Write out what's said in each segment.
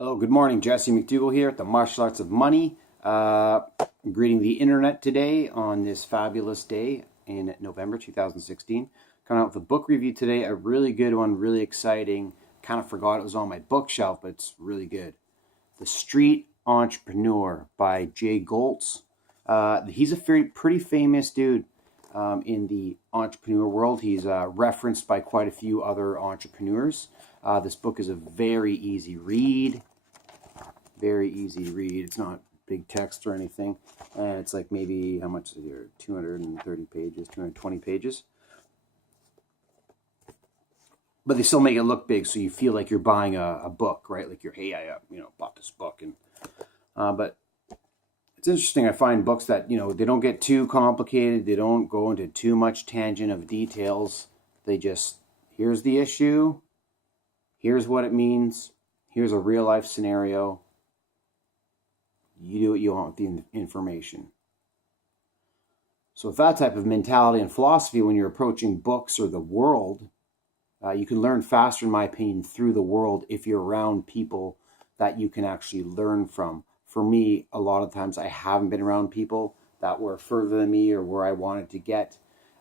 Hello, good morning. Jesse McDougall here at the Martial Arts of Money. Greeting the internet today on this fabulous day in November 2016. Coming out with a book review today, a really good one, really exciting. Kind of forgot it was on my bookshelf, but it's really good. The Street Entrepreneur by Jay Goltz. He's a pretty famous dude in the entrepreneur world. He's referenced by quite a few other entrepreneurs. This book is a very easy read. Very easy read. It's not big text or anything. And it's like maybe, how much is it here? 230 pages, 220 pages. But they still make it look big, so you feel like you're buying a book, right? Like hey, I bought this book. But it's interesting. I find books that, they don't get too complicated. They don't go into too much tangent of details. They just, here's the issue. Here's what it means. Here's a real life scenario. You do what you want with the information. So with that type of mentality and philosophy, when you're approaching books or the world, you can learn faster, in my opinion, through the world if you're around people that you can actually learn from. For me, a lot of times I haven't been around people that were further than me or where I wanted to get.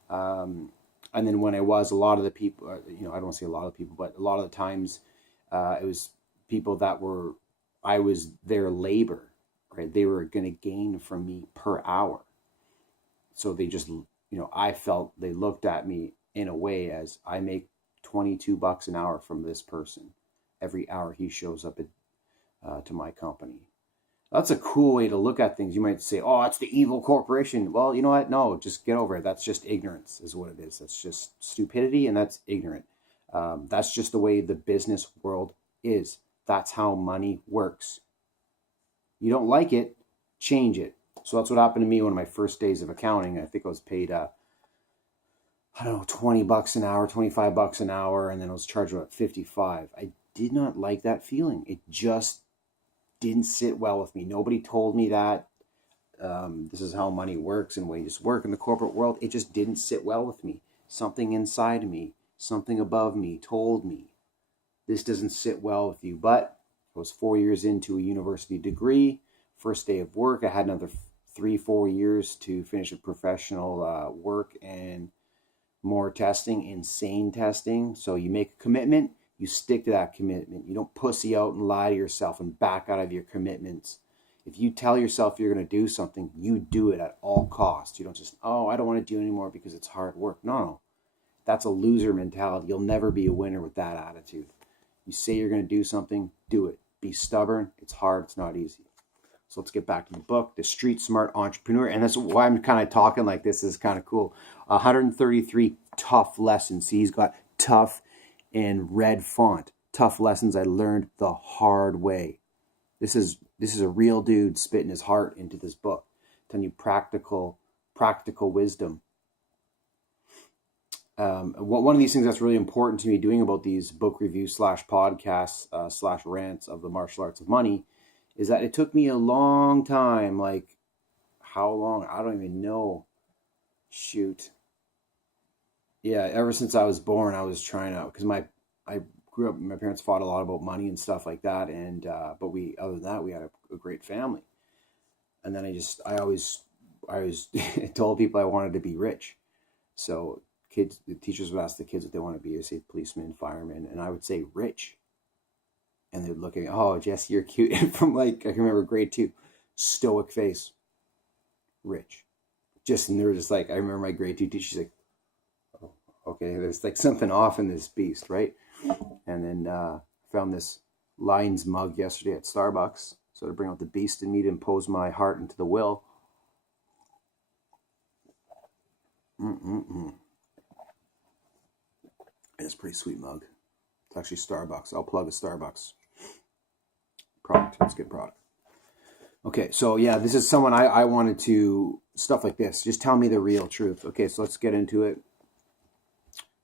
And then when I was, a lot of the people, I don't want to say a lot of people, but a lot of the times it was people that I was their labor. Right? They were going to gain from me per hour. So they just, I felt they looked at me in a way as I make $22 an hour from this person every hour he shows up to my company. That's a cool way to look at things. You might say, oh, that's the evil corporation. Well, you know what? No, just get over it. That's just ignorance is what it is. That's just stupidity, and that's ignorant. That's just the way the business world is. That's how money works. You don't like it, change it. So that's what happened to me one of my first days of accounting. I think I was paid, $20 an hour, $25 an hour, and then I was charged about 55. I did not like that feeling. It just didn't sit well with me. Nobody told me that this is how money works and wages work in the corporate world. It just didn't sit well with me. Something inside me, something above me told me, this doesn't sit well with you. But I was 4 years into a university degree. First day of work, I had another 3-4 years to finish a professional work and more testing, insane testing. So you make a commitment, you stick to that commitment. You don't pussy out and lie to yourself and back out of your commitments. If you tell yourself you're going to do something, you do it at all costs. You don't just, I don't want to do it anymore because it's hard work. No, that's a loser mentality. You'll never be a winner with that attitude. You say you're going to do something, do it. Be stubborn. It's hard. It's not easy. So let's get back to the book, The Street Smart Entrepreneur. And that's why I'm kind of talking like this. Is kind of cool. 133 tough lessons. See, he's got tough in red font. Tough lessons I learned the hard way. This is a real dude spitting his heart into this book, telling you practical wisdom. One of these things that's really important to me doing about these book reviews / podcasts / rants of the Martial Arts of Money is that it took me a long time. Like, how long? I don't even know. Shoot. Yeah, ever since I was born, I was trying to, because I grew up, my parents fought a lot about money and stuff like that. And, but other than that, we had a great family. And then I always told people I wanted to be rich. So the teachers would ask the kids what they want to be. They say policeman, fireman, and I would say rich. And they'd look at me, oh, Jesse, you're cute. And from I can remember grade 2, stoic face, rich. And they were just like, I remember my grade 2 teacher, she's like, oh, okay, there's like something off in this beast, right? And then found this Lions mug yesterday at Starbucks. So to bring out the beast in me to impose my heart into the will. It's a pretty sweet mug. It's actually Starbucks. I'll plug a Starbucks product. It's a good product. Okay, so yeah, this is someone I wanted to, stuff like this. Just tell me the real truth. Okay, so let's get into it.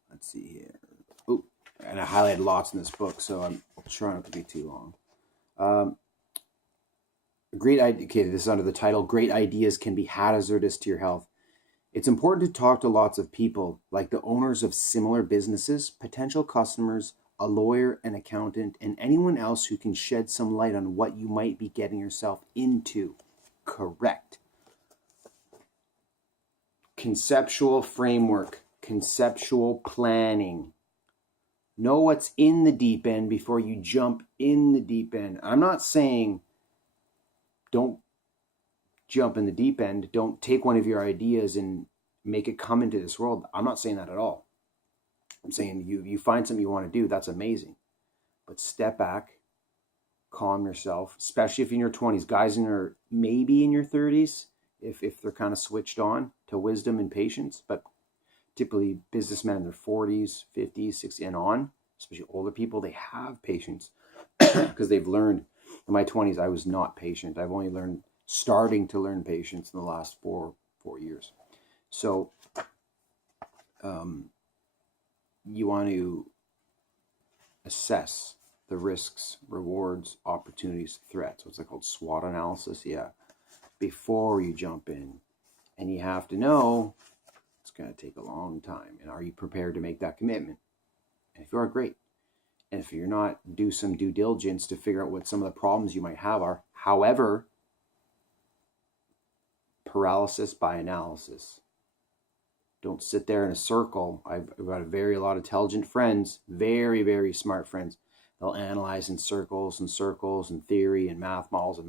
Let's see here. Oh, and I highlighted lots in this book, so I'm trying not to be too long. Great idea. Okay, this is under the title, Great Ideas Can Be Hazardous to Your Health. It's important to talk to lots of people, like the owners of similar businesses, potential customers, a lawyer, an accountant, and anyone else who can shed some light on what you might be getting yourself into. Correct. Conceptual framework, conceptual planning. Know what's in the deep end before you jump in the deep end. I'm not saying don't jump in the deep end. Don't take one of your ideas and make it come into this world. I'm not saying that at all. I'm saying you find something you want to do, that's amazing. But step back, calm yourself, especially if you're in your 20s. Guys maybe in your 30s, if they're kind of switched on to wisdom and patience. But typically businessmen in their 40s, 50s, 60s and on, especially older people, they have patience because they've learned. In my 20s, I was not patient. I've only starting to learn patience in the last four years. So you want to assess the risks, rewards, opportunities, threats. What's that called? SWOT analysis? Yeah. Before you jump in. And you have to know it's going to take a long time. And are you prepared to make that commitment? And if you are, great. And if you're not, do some due diligence to figure out what some of the problems you might have are. However, paralysis by analysis. Don't sit there in a circle. I've got a lot of intelligent friends, very, very smart friends. They'll analyze in circles and circles and theory and math models,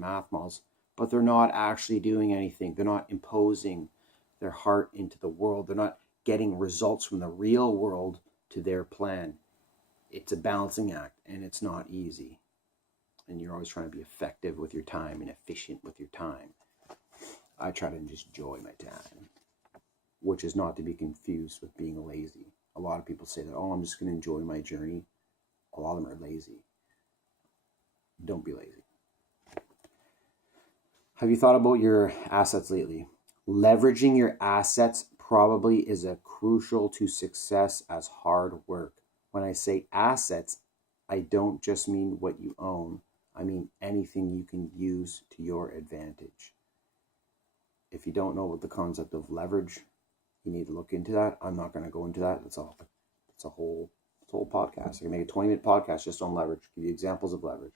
but they're not actually doing anything. They're not imposing their heart into the world. They're not getting results from the real world to their plan. It's a balancing act, and it's not easy. And you're always trying to be effective with your time and efficient with your time. I try to just enjoy my time, which is not to be confused with being lazy. A lot of people say that, oh, I'm just going to enjoy my journey. A lot of them are lazy. Don't be lazy. Have you thought about your assets lately? Leveraging your assets probably is as crucial to success as hard work. When I say assets, I don't just mean what you own. I mean anything you can use to your advantage. If you don't know what the concept of leverage, you need to look into that. I'm not going to go into that. It's a whole podcast. I can make a 20-minute podcast just on leverage. Give you examples of leverage.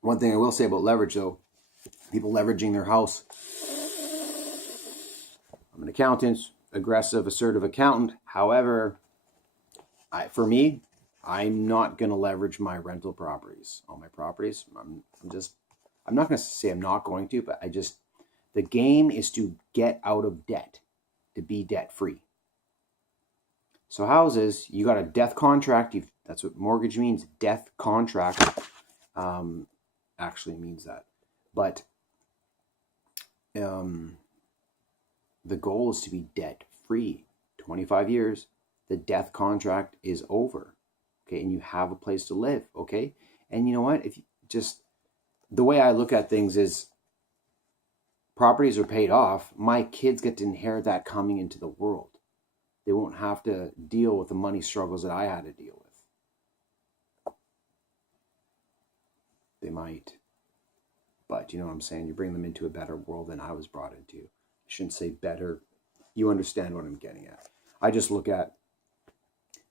One thing I will say about leverage, though, people leveraging their house. I'm an accountant, aggressive, assertive accountant. However, for me, I'm not going to leverage my rental properties. All my properties, I'm not going to say I'm not going to, but the game is to get out of debt, to be debt free. So houses, you got a death contract. That's what mortgage means. Death contract actually means that. But the goal is to be debt free. 25 years, the death contract is over. Okay, and you have a place to live. Okay, and you know what? If you the way I look at things is, properties are paid off. My kids get to inherit that coming into the world. They won't have to deal with the money struggles that I had to deal with. They might. But you know what I'm saying? You bring them into a better world than I was brought into. I shouldn't say better. You understand what I'm getting at. I just look at,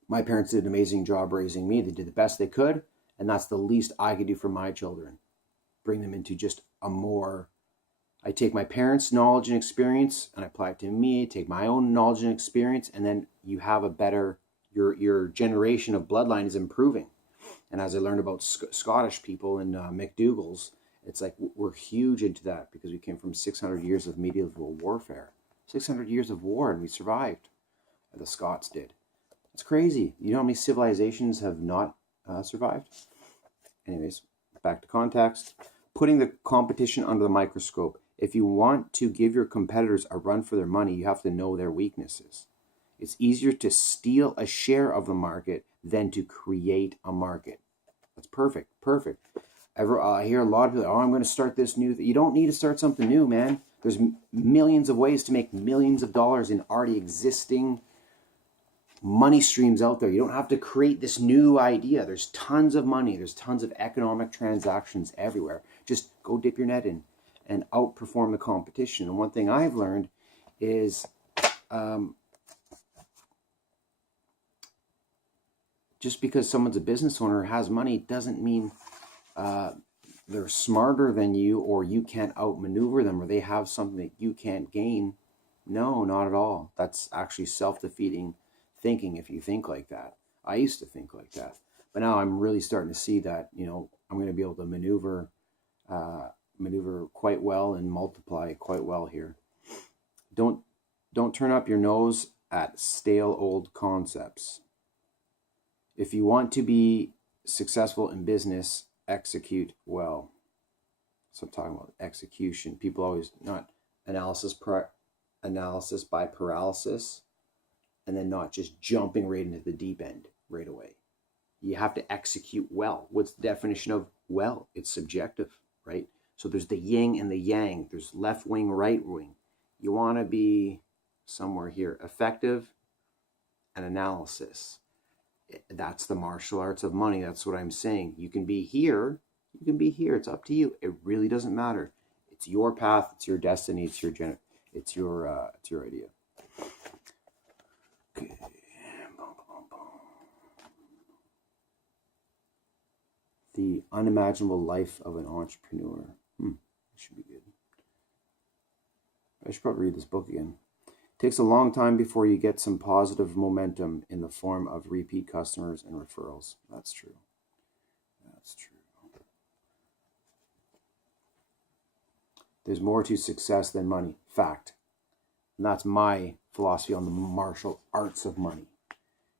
my parents did an amazing job raising me. They did the best they could. And that's the least I could do for my children. Bring them into just I take my parents' knowledge and experience and I apply it to me, take my own knowledge and experience, and then you have a better, your generation of bloodline is improving. And as I learned about Scottish people and McDougall's, it's like we're huge into that because we came from 600 years of medieval warfare. 600 years of war, and we survived. The Scots did. It's crazy. You know how many civilizations have not survived? Anyways, back to context. Putting the competition under the microscope. If you want to give your competitors a run for their money, you have to know their weaknesses. It's easier to steal a share of the market than to create a market. That's perfect. I hear a lot of people, I'm going to start this new thing. You don't need to start something new, man. There's millions of ways to make millions of dollars in already existing money streams out there. You don't have to create this new idea. There's tons of money. There's tons of economic transactions everywhere. Just go dip your net in and outperform the competition. And one thing I've learned is just because someone's a business owner or has money doesn't mean they're smarter than you, or you can't outmaneuver them, or they have something that you can't gain. No, not at all. That's actually self-defeating thinking if you think like that. I used to think like that, but now I'm really starting to see that, I'm going to be able to maneuver quite well and multiply quite well here. Don't turn up your nose at stale old concepts. If you want to be successful in business, execute well. So I'm talking about execution. People always, not analysis by paralysis, and then not just jumping right into the deep end right away. You have to execute well. What's the definition of well? It's subjective, right? So there's the yin and the yang. There's left wing, right wing. You want to be somewhere here. Effective and analysis. That's the martial arts of money. That's what I'm saying. You can be here. You can be here. It's up to you. It really doesn't matter. It's your path. It's your destiny. It's your idea. Okay. The Unimaginable Life of an Entrepreneur. That should be good. I should probably read this book again. It takes a long time before you get some positive momentum in the form of repeat customers and referrals. That's true. That's true. There's more to success than money. Fact. And that's my philosophy on the martial arts of money.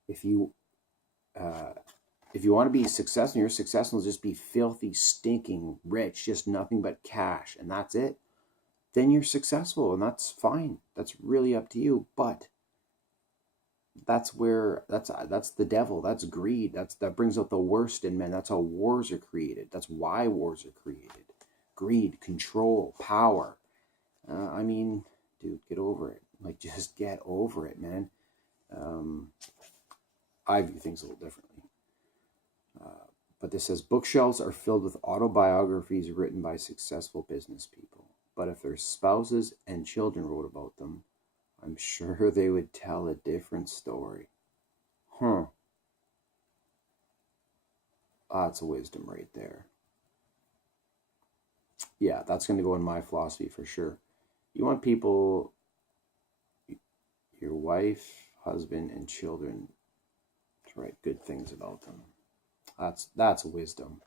If you want to be successful, you're successful, just be filthy, stinking rich, just nothing but cash, and that's it, then you're successful, and that's fine. That's really up to you. But that's the devil. That's greed. That brings out the worst in men. That's how wars are created. That's why wars are created. Greed, control, power. Dude, get over it. Just get over it, man. I view things a little differently. But this says, bookshelves are filled with autobiographies written by successful business people. But if their spouses and children wrote about them, I'm sure they would tell a different story. That's a wisdom right there. Yeah, that's going to go in my philosophy for sure. You want people, your wife, husband, and children to write good things about them. That's wisdom.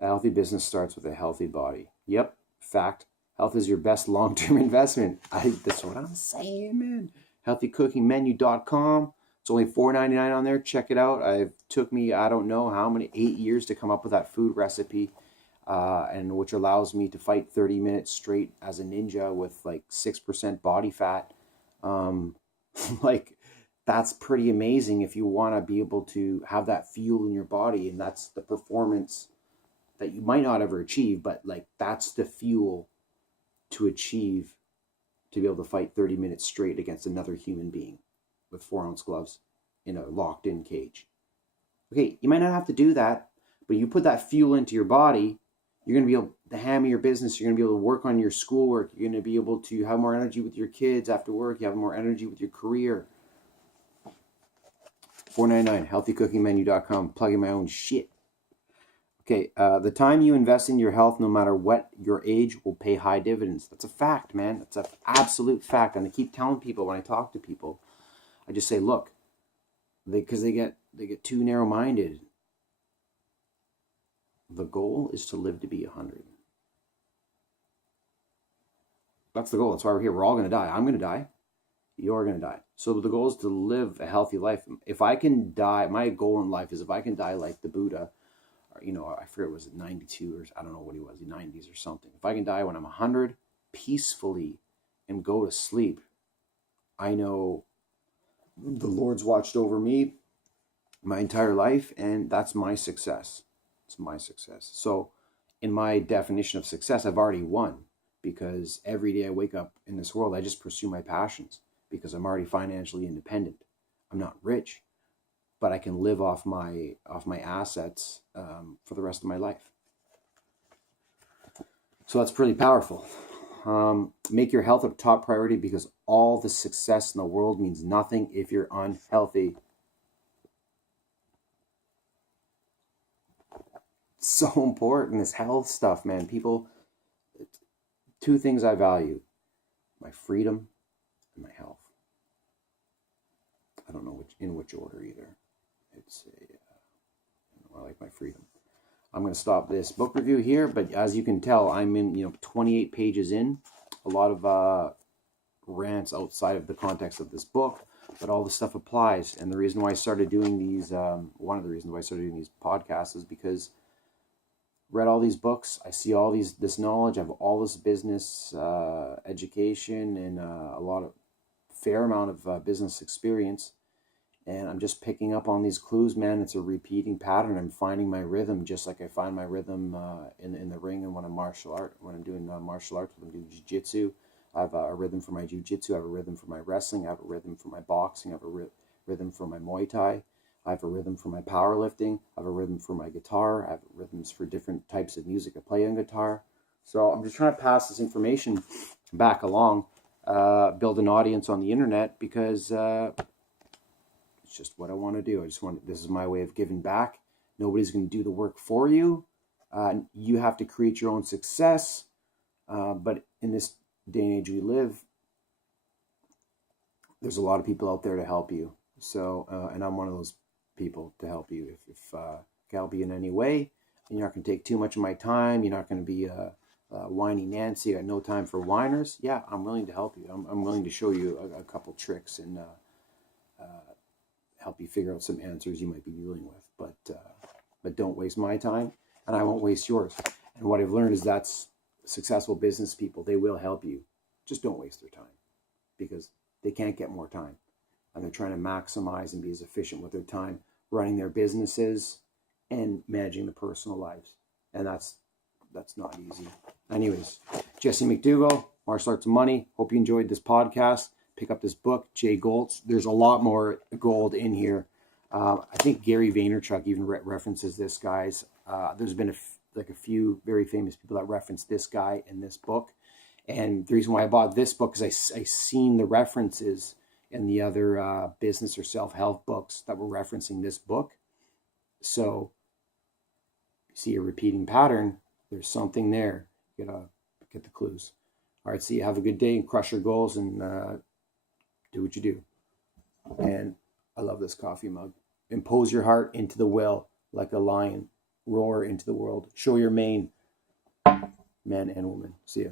A healthy business starts with a healthy body. Yep, fact. Health is your best long-term investment. That's what I'm saying, man. HealthyCookingMenu.com. It's only $4.99 on there. Check it out. It took me, I don't know how many, 8 years to come up with that food recipe, and which allows me to fight 30 minutes straight as a ninja with 6% body fat. That's pretty amazing if you want to be able to have that fuel in your body, and that's the performance that you might not ever achieve, but that's the fuel to achieve, to be able to fight 30 minutes straight against another human being with 4-ounce gloves in a locked-in cage. Okay, you might not have to do that, but you put that fuel into your body, you're going to be able to hammer your business, you're going to be able to work on your schoolwork, you're going to be able to have more energy with your kids after work, you have more energy with your career. $4.99, HealthyCookingMenu.com, plugging my own shit. Okay, the time you invest in your health, no matter what your age, will pay high dividends. That's a fact, man. That's an absolute fact. And I keep telling people when I talk to people, I just say, look, because they get too narrow-minded. The goal is to live to be 100. That's the goal. That's why we're here. We're all going to die. I'm going to die. You're going to die. So the goal is to live a healthy life. If I can die, my goal in life is if I can die like the Buddha, or, I forget, was it 92 or I don't know what he was, the 90s or something. If I can die when I'm 100 peacefully and go to sleep, I know the Lord's watched over me my entire life, and that's my success. It's my success. So in my definition of success, I've already won, because every day I wake up in this world, I just pursue my passions because I'm already financially independent. I'm not rich, but I can live off my assets for the rest of my life. So that's pretty powerful. Make your health a top priority, because all the success in the world means nothing if you're unhealthy. so important, this health stuff, man. People, two things I value: my freedom and my health. I don't know which order either. It's I like my freedom. I'm going to stop this book review here, but as you can tell, I'm in 28 pages in. A lot of rants outside of the context of this book, but all the stuff applies. And the reason why I started doing these, one of the reasons why I started doing these podcasts is because read all these books, I see all this knowledge, I have all this business education and fair amount of business experience, and I'm just picking up on these clues, man. It's a repeating pattern. I'm finding my rhythm, just like I find my rhythm in the ring and when I'm doing martial arts, when I'm doing jiu-jitsu. I have a rhythm for my jiu-jitsu, I have a rhythm for my wrestling, I have a rhythm for my boxing, I have a rhythm for my Muay Thai. I have a rhythm for my powerlifting. I have a rhythm for my guitar. I have rhythms for different types of music I play on guitar. So I'm just trying to pass this information back along, build an audience on the internet, because it's just what I want to do. This is my way of giving back. Nobody's going to do the work for you. You have to create your own success. But in this day and age we live, there's a lot of people out there to help you. So, and I'm one of those people to help you. If I can help you in any way, and you're not going to take too much of my time, you're not going to be whiny Nancy. I got no time for whiners. Yeah, I'm willing to help you. I'm willing to show you a couple tricks and help you figure out some answers you might be dealing with. But don't waste my time, and I won't waste yours. And what I've learned is that's successful business people. They will help you. Just don't waste their time, because they can't get more time. And they're trying to maximize and be as efficient with their time, running their businesses and managing the personal lives. And that's not easy. Anyways, Jesse McDougall, Martial Arts and Money. Hope you enjoyed this podcast. Pick up this book, Jay Goltz. There's a lot more gold in here. I think Gary Vaynerchuk even references this, guys. There's been a few very famous people that reference this guy in this book. And the reason why I bought this book is I seen the references in the other business or self-help books that were referencing this book. So you see a repeating pattern. There's something there. You gotta get the clues. All right, see you. Have a good day and crush your goals and do what you do. And I love this coffee mug. Impose your heart into the will like a lion. Roar into the world. Show your mane, man and woman. See ya.